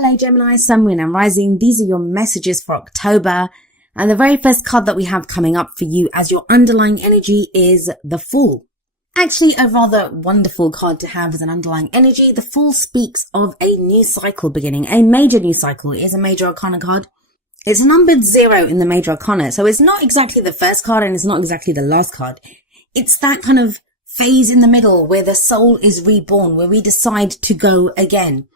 Hello Gemini, Sun, Moon and Rising. These are your messages for October. And the very first card that we have coming up for you as your underlying energy is the Fool. Actually, a rather wonderful card to have as an underlying energy. The Fool speaks of a new cycle beginning, a major new cycle. It is a major arcana card. It's numbered 0 in the major arcana. So it's not exactly the first card and it's not exactly the last card. It's that kind of phase in the middle where the soul is reborn, where we decide to go again.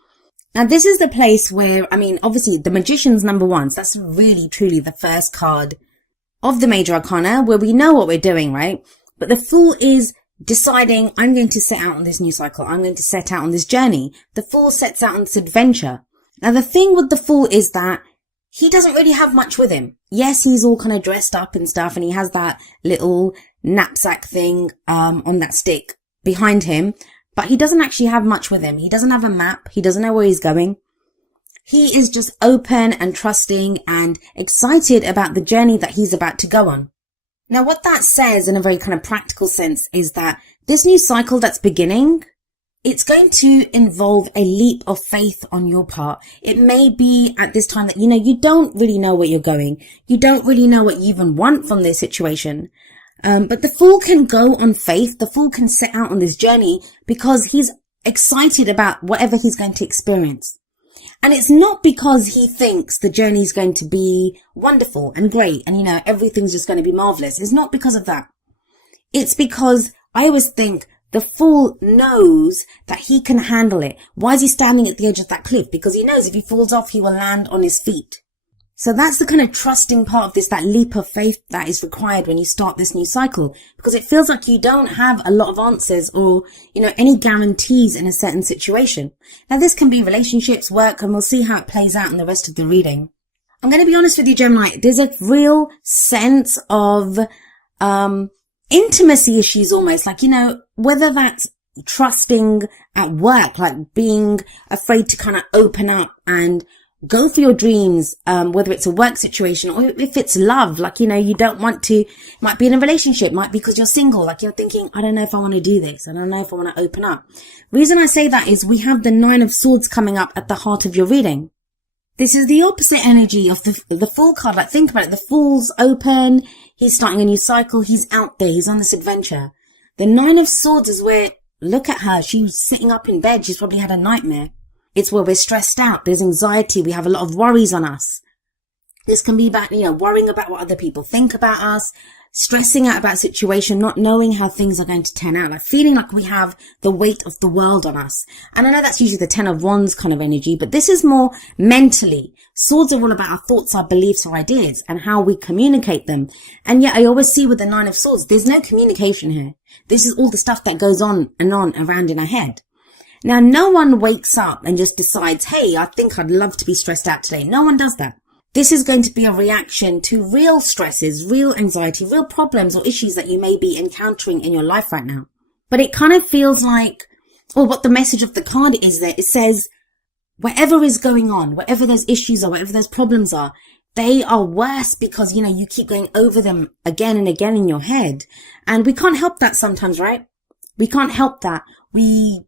Now, this is the place where, obviously the Magician's number 1. So that's really, truly the first card of the major arcana where we know what we're doing, right? But the Fool is deciding, I'm going to set out on this new cycle. I'm going to set out on this journey. The Fool sets out on this adventure. Now, the thing with the Fool is that he doesn't really have much with him. Yes, he's all kind of dressed up and stuff, and he has that little knapsack thing on that stick behind him. But he doesn't actually have much with him. He doesn't have a map. He doesn't know where he's going. He is just open and trusting and excited about the journey that he's about to go on. Now, what that says in a very kind of practical sense is that this new cycle that's beginning, it's going to involve a leap of faith on your part. It may be at this time that, you don't really know where you're going. You don't really know what you even want from this situation. But the Fool can go on faith. The Fool can set out on this journey because he's excited about whatever he's going to experience. And it's not because he thinks the journey is going to be wonderful and great and, everything's just going to be marvelous. It's not because of that. It's because I always think the Fool knows that he can handle it. Why is he standing at the edge of that cliff? Because he knows if he falls off, he will land on his feet. So that's the kind of trusting part of this, that leap of faith that is required when you start this new cycle, because it feels like you don't have a lot of answers or, any guarantees in a certain situation. Now, this can be relationships, work, and we'll see how it plays out in the rest of the reading. I'm going to be honest with you, Gemini. There's a real sense of, intimacy issues almost, like, whether that's trusting at work, like being afraid to kind of open up and go for your dreams, whether it's a work situation or if it's love, like, you don't want to, might be in a relationship, might be because you're single, like you're thinking, I don't know if I want to do this. I don't know if I want to open up. Reason I say that is we have the 9 of Swords coming up at the heart of your reading. This is the opposite energy of the Fool card. Like, think about it. The Fool's open. He's starting a new cycle. He's out there. He's on this adventure. The 9 of Swords is where, look at her. She's sitting up in bed. She's probably had a nightmare. It's where we're stressed out. There's anxiety. We have a lot of worries on us. This can be about, worrying about what other people think about us, stressing out about a situation, not knowing how things are going to turn out, like feeling like we have the weight of the world on us. And I know that's usually the 10 of Wands kind of energy, but this is more mentally. Swords are all about our thoughts, our beliefs, our ideas, and how we communicate them. And yet I always see with the 9 of Swords, there's no communication here. This is all the stuff that goes on and on around in our head. Now, no one wakes up and just decides, hey, I think I'd love to be stressed out today. No one does that. This is going to be a reaction to real stresses, real anxiety, real problems or issues that you may be encountering in your life right now. But it kind of feels like, or what the message of the card is there, it says, whatever is going on, whatever those issues are, whatever those problems are, they are worse because, you keep going over them again and again in your head. And we can't help that sometimes, right? We can't help that. We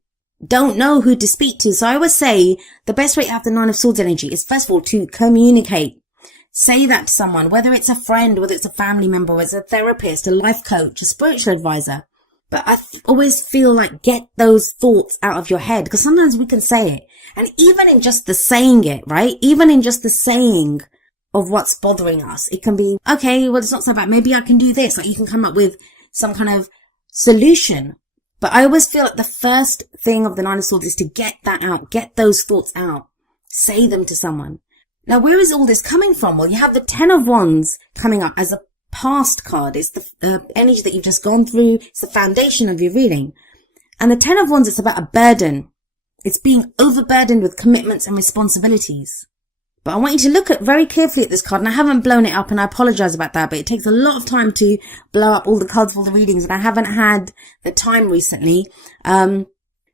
don't know who to speak to. So I always say the best way to have the 9 of Swords energy is, first of all, to communicate. Say that to someone, whether it's a friend, whether it's a family member, whether it's a therapist, a life coach, a spiritual advisor. But I always feel like get those thoughts out of your head, because sometimes we can say it. And even in just the saying it, right? Even in just the saying of what's bothering us, it can be, okay, well, it's not so bad. Maybe I can do this. Like, you can come up with some kind of solution. But I always feel like the first thing of the 9 of Swords is to get that out, get those thoughts out, say them to someone. Now, where is all this coming from? Well, you have the 10 of Wands coming up as a past card. It's the energy that you've just gone through. It's the foundation of your reading. And the 10 of Wands, it's about a burden. It's being overburdened with commitments and responsibilities. But I want you to look very carefully at this card, and I haven't blown it up, and I apologize about that, but it takes a lot of time to blow up all the cards for all the readings, and I haven't had the time recently. But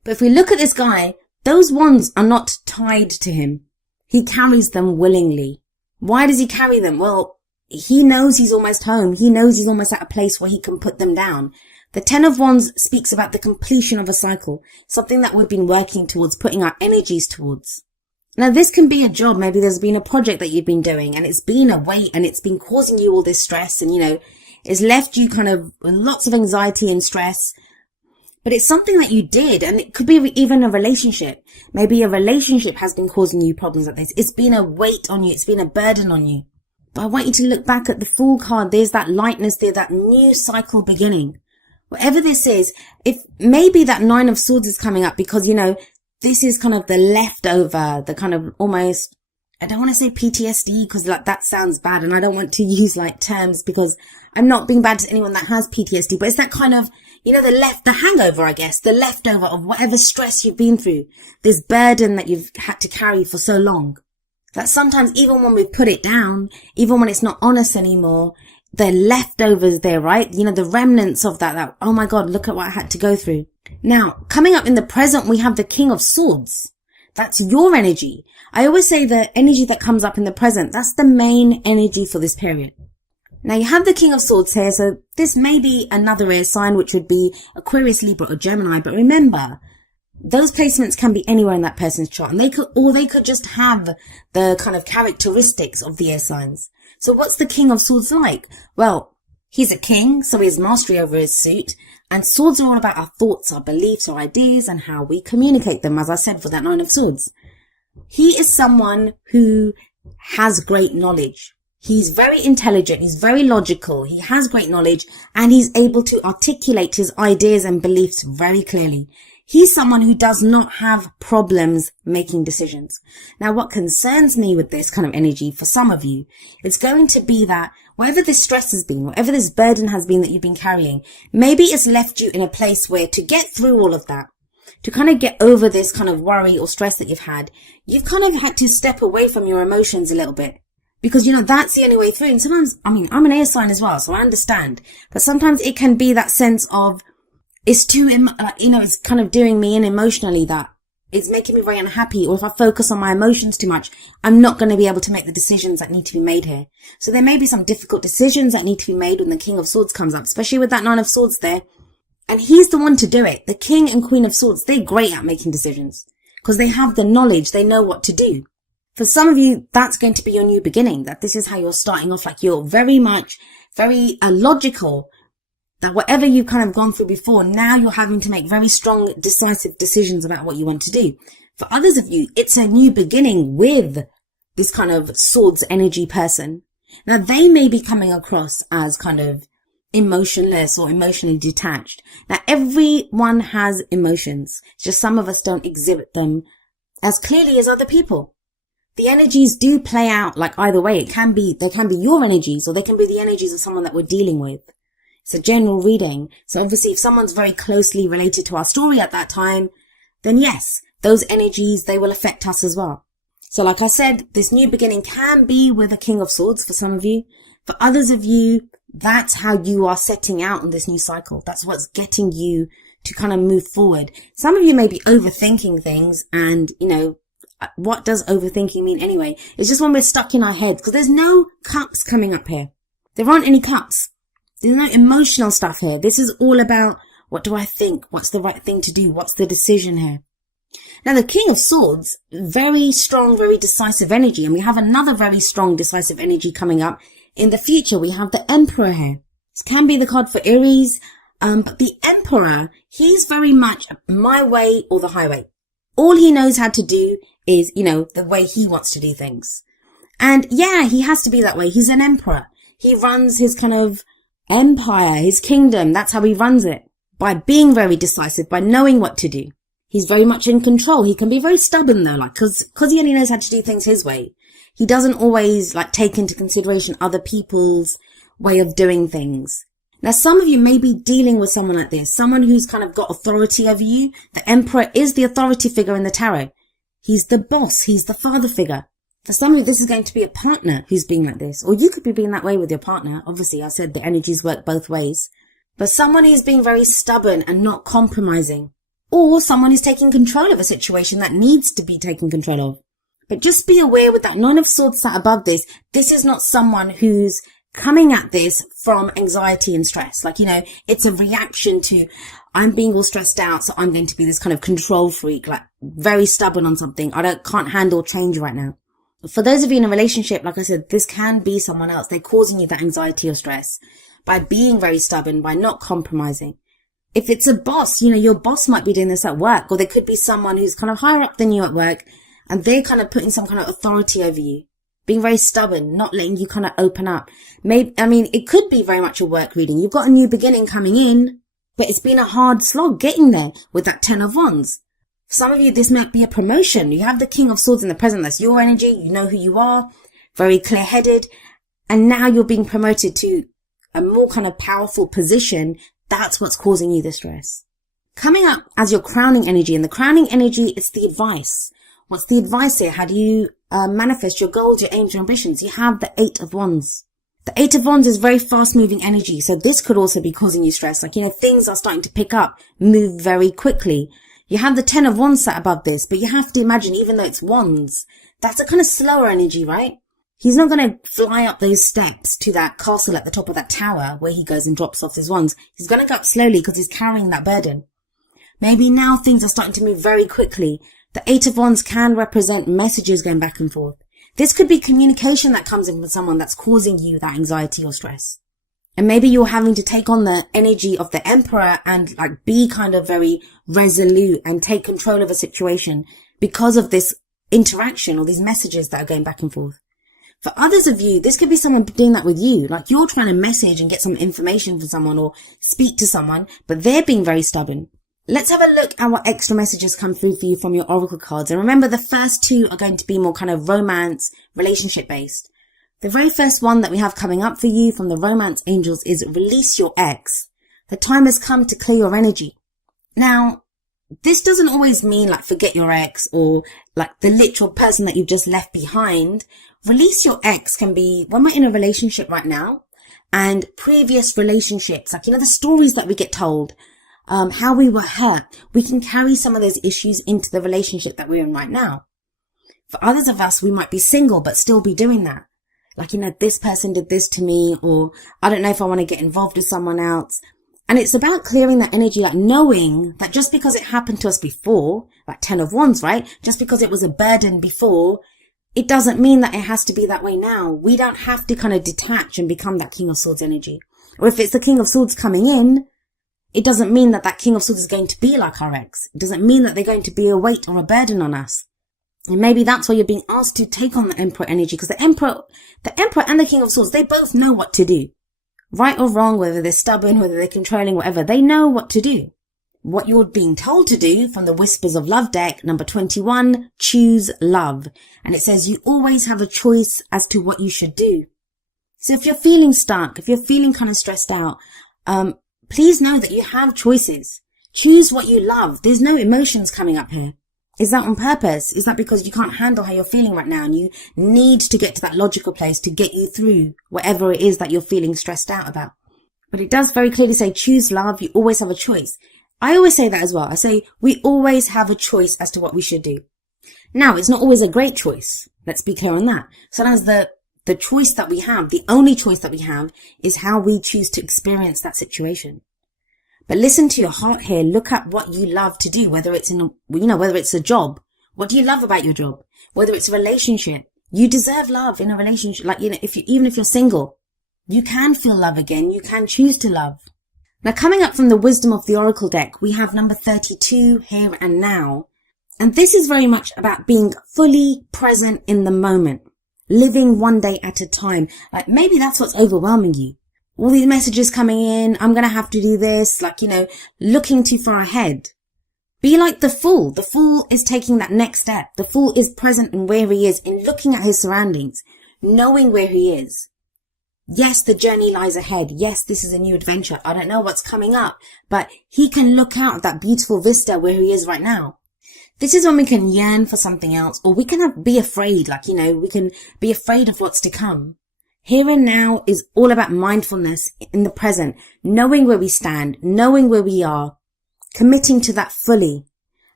if we look at this guy, those wands are not tied to him. He carries them willingly. Why does he carry them? Well, he knows he's almost home. He knows he's almost at a place where he can put them down. The 10 of Wands speaks about the completion of a cycle, something that we've been working towards, putting our energies towards. Now, this can be a job. Maybe there's been a project that you've been doing and it's been a weight and it's been causing you all this stress and, it's left you kind of with lots of anxiety and stress. But it's something that you did, and it could be even a relationship. Maybe a relationship has been causing you problems like this. It's been a weight on you. It's been a burden on you. But I want you to look back at the Fool card. There's that lightness there, that new cycle beginning. Whatever this is, if maybe that Nine of Swords is coming up because, this is kind of the leftover, the kind of almost, I don't want to say PTSD because that sounds bad, and I don't want to use terms because I'm not being bad to anyone that has PTSD, but it's that kind of, the hangover, I guess, the leftover of whatever stress you've been through, this burden that you've had to carry for so long. That sometimes even when we put it down, even when it's not on us anymore, the leftovers there, right? The remnants of that, oh my God, look at what I had to go through. Now, coming up in the present, we have the King of Swords. That's your energy. I always say the energy that comes up in the present, that's the main energy for this period. Now you have the King of Swords here, so this may be another air sign, which would be Aquarius, Libra, or Gemini, but remember, those placements can be anywhere in that person's chart, and they could just have the kind of characteristics of the air signs. So what's the King of Swords like? Well, he's a king, so he has mastery over his suit, and swords are all about our thoughts, our beliefs, our ideas, and how we communicate them, as I said, for that Nine of Swords. He is someone who has great knowledge. He's very intelligent, he's very logical, he has great knowledge, and he's able to articulate his ideas and beliefs very clearly. He's someone who does not have problems making decisions. Now, what concerns me with this kind of energy for some of you, it's going to be that whatever this stress has been, whatever this burden has been that you've been carrying, maybe it's left you in a place where to get through all of that, to kind of get over this kind of worry or stress that you've had, you've kind of had to step away from your emotions a little bit. Because, that's the only way through. And sometimes, I'm an air sign as well, so I understand. But sometimes it can be that sense of, it's too, it's kind of doing me in emotionally that it's making me very unhappy. Or if I focus on my emotions too much, I'm not going to be able to make the decisions that need to be made here. So there may be some difficult decisions that need to be made when the King of Swords comes up, especially with that Nine of Swords there. And he's the one to do it. The King and Queen of Swords, they're great at making decisions because they have the knowledge. They know what to do. For some of you, that's going to be your new beginning, that this is how you're starting off, like you're very logical, that whatever you've kind of gone through before, now you're having to make very strong, decisive decisions about what you want to do. For others of you, it's a new beginning with this kind of swords energy person. Now, they may be coming across as kind of emotionless or emotionally detached. Now, everyone has emotions. It's just some of us don't exhibit them as clearly as other people. The energies do play out like either way. They can be your energies, or they can be the energies of someone that we're dealing with. It's a general reading. So obviously if someone's very closely related to our story at that time, then yes, those energies, they will affect us as well. So like I said, this new beginning can be with a King of Swords for some of you. For others of you, that's how you are setting out on this new cycle. That's what's getting you to kind of move forward. Some of you may be overthinking things, and what does overthinking mean anyway? It's just when we're stuck in our heads, because there's no cups coming up here. There aren't any cups. There's no emotional stuff here. This is all about, what do I think? What's the right thing to do? What's the decision here? Now, the King of Swords, very strong, very decisive energy. And we have another very strong, decisive energy coming up in the future. We have the Emperor here. This can be the card for Aries. But the Emperor, he's very much my way or the highway. All he knows how to do is, the way he wants to do things. And yeah, he has to be that way. He's an emperor. He runs his kind of empire, his kingdom. That's how he runs it. By being very decisive, by knowing what to do. He's very much in control. He can be very stubborn though, cause he only knows how to do things his way. He doesn't always take into consideration other people's way of doing things. Now, some of you may be dealing with someone like this, someone who's kind of got authority over you. The Emperor is the authority figure in the tarot. He's the boss. He's the father figure. For some of you, this is going to be a partner who's being like this. Or you could be being that way with your partner. Obviously, I said the energies work both ways. But someone who's being very stubborn and not compromising. Or someone who's taking control of a situation that needs to be taken control of. But just be aware with that Nine of Swords sat above this, this is not someone who's coming at this from anxiety and stress. Like, it's a reaction to, I'm being all stressed out, so I'm going to be this kind of control freak, like very stubborn on something. Can't handle change right now. For those of you in a relationship, like I said, this can be someone else. They're causing you that anxiety or stress by being very stubborn, by not compromising. If it's a boss, your boss might be doing this at work, or there could be someone who's kind of higher up than you at work, and they're kind of putting some kind of authority over you, being very stubborn, not letting you kind of open up. It could be very much a work reading. You've got a new beginning coming in, but it's been a hard slog getting there with that 10 of Wands. For some of you, this might be a promotion. You have the King of Swords in the present. That's your energy. You know who you are, very clear-headed. And now you're being promoted to a more kind of powerful position. That's what's causing you the stress. Coming up as your crowning energy, and the crowning energy is the advice. What's the advice here? How do you manifest your goals, your aims, your ambitions? You have the 8 of Wands. The 8 of Wands is very fast-moving energy, so this could also be causing you stress. Like, things are starting to pick up, move very quickly. You have the 10 of Wands sat above this, but you have to imagine, even though it's Wands, that's a kind of slower energy, right? He's not going to fly up those steps to that castle at the top of that tower where he goes and drops off his wands. He's going to go up slowly because he's carrying that burden. Maybe now things are starting to move very quickly. The 8 of Wands can represent messages going back and forth. This could be communication that comes in with someone that's causing you that anxiety or stress. And maybe you're having to take on the energy of the Emperor and be kind of very resolute and take control of a situation because of this interaction or these messages that are going back and forth. For others of you, this could be someone doing that with you. Like, you're trying to message and get some information from someone or speak to someone, but they're being very stubborn. Let's have a look at what extra messages come through for you from your oracle cards. And remember, the first 2 are going to be more kind of romance, relationship based. The very first one that we have coming up for you from the romance angels is release your ex. The time has come to clear your energy. Now, this doesn't always mean forget your ex or the literal person that you've just left behind. Release your ex can be when we're in a relationship right now and previous relationships, the stories that we get told. How we were hurt, we can carry some of those issues into the relationship that we're in right now. For others of us, we might be single, but still be doing that. This person did this to me, or I don't know if I want to get involved with someone else. And it's about clearing that energy, knowing that just because it happened to us before, 10 of Wands, right? Just because it was a burden before, it doesn't mean that it has to be that way now. We don't have to kind of detach and become that King of Swords energy. Or if it's the King of Swords coming in, it doesn't mean that King of Swords is going to be like our ex. It doesn't mean that they're going to be a weight or a burden on us. And maybe that's why you're being asked to take on the Emperor energy, because the Emperor and the King of Swords, they both know what to do. Right or wrong, whether they're stubborn, whether they're controlling, whatever, they know what to do. What you're being told to do from the Whispers of Love deck, number 21, choose love. And it says you always have a choice as to what you should do. So if you're feeling stuck, if you're feeling kind of stressed out, please know that you have choices. Choose what you love. There's no emotions coming up here. Is that on purpose? Is that because you can't handle how you're feeling right now and you need to get to that logical place to get you through whatever it is that you're feeling stressed out about? But it does very clearly say choose love. You always have a choice. I always say that as well. I say we always have a choice as to what we should do. Now, it's not always a great choice. Let's be clear on that. Sometimes the choice that we have, the only choice that we have, is how we choose to experience that situation. But listen to your heart here. Look at what you love to do, whether it's whether it's a job. What do you love about your job? Whether it's a relationship. You deserve love in a relationship. Even if you're single, you can feel love again. You can choose to love. Now, coming up from the Wisdom of the Oracle deck, we have number 32, here and now. And this is very much about being fully present in the moment. Living one day at a time. Maybe that's what's overwhelming you. All these messages coming in, I'm going to have to do this, looking too far ahead. Be like the Fool. The Fool is taking that next step. The Fool is present in where he is, in looking at his surroundings, knowing where he is. Yes, the journey lies ahead. Yes, this is a new adventure. I don't know what's coming up, but he can look out at that beautiful vista where he is right now. This is when we can yearn for something else, or we can be afraid, we can be afraid of what's to come. Here and now is all about mindfulness in the present, knowing where we stand, knowing where we are, committing to that fully,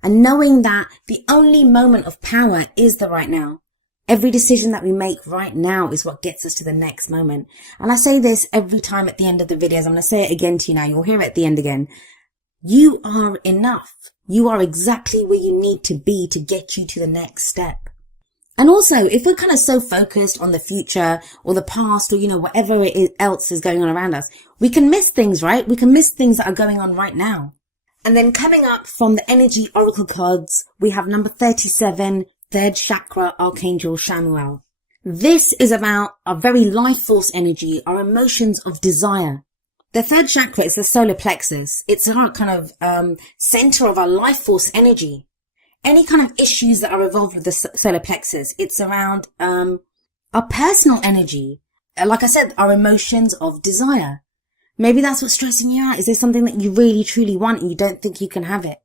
and knowing that the only moment of power is the right now. Every decision that we make right now is what gets us to the next moment. And I say this every time at the end of the videos. I'm going to say it again to you now. You'll hear it at the end again. You are enough. You are exactly where you need to be to get you to the next step. And also, if we're kind of so focused on the future or the past or, whatever else is going on around us, we can miss things, right? We can miss things that are going on right now. And then coming up from the energy oracle cards, we have number 37, third chakra, Archangel Chamuel. This is about our very life force energy, our emotions of desire. The third chakra is the solar plexus. It's our kind of center of our life force energy. Any kind of issues that are involved with the solar plexus, it's around our personal energy. Like I said, our emotions of desire. Maybe that's what's stressing you out. Is there something that you really, truly want and you don't think you can have it?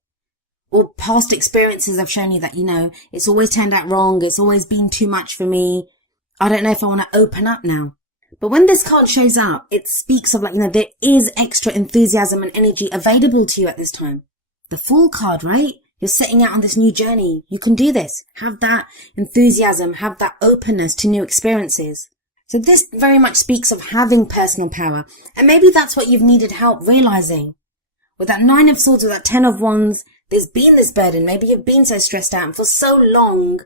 Or past experiences have shown you that, it's always turned out wrong. It's always been too much for me. I don't know if I want to open up now. But when this card shows up, it speaks of there is extra enthusiasm and energy available to you at this time. The Fool card, right? You're setting out on this new journey. You can do this. Have that enthusiasm, have that openness to new experiences. So this very much speaks of having personal power. And maybe that's what you've needed help realizing. With that 9 of Swords, with that 10 of Wands, there's been this burden. Maybe you've been so stressed out and for so long,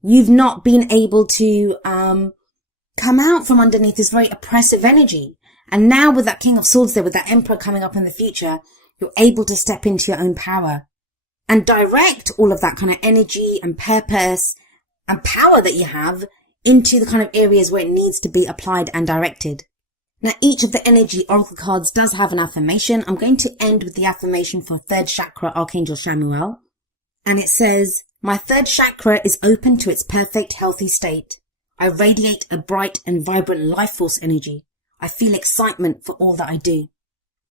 you've not been able to come out from underneath this very oppressive energy. And now with that King of Swords there, with that Emperor coming up in the future, you're able to step into your own power and direct all of that kind of energy and purpose and power that you have into the kind of areas where it needs to be applied and directed. Now, each of the energy oracle cards does have an affirmation. I'm going to end with the affirmation for third chakra, Archangel Chamuel. And it says, my third chakra is open to its perfect, healthy state. I radiate a bright and vibrant life force energy. I feel excitement for all that I do.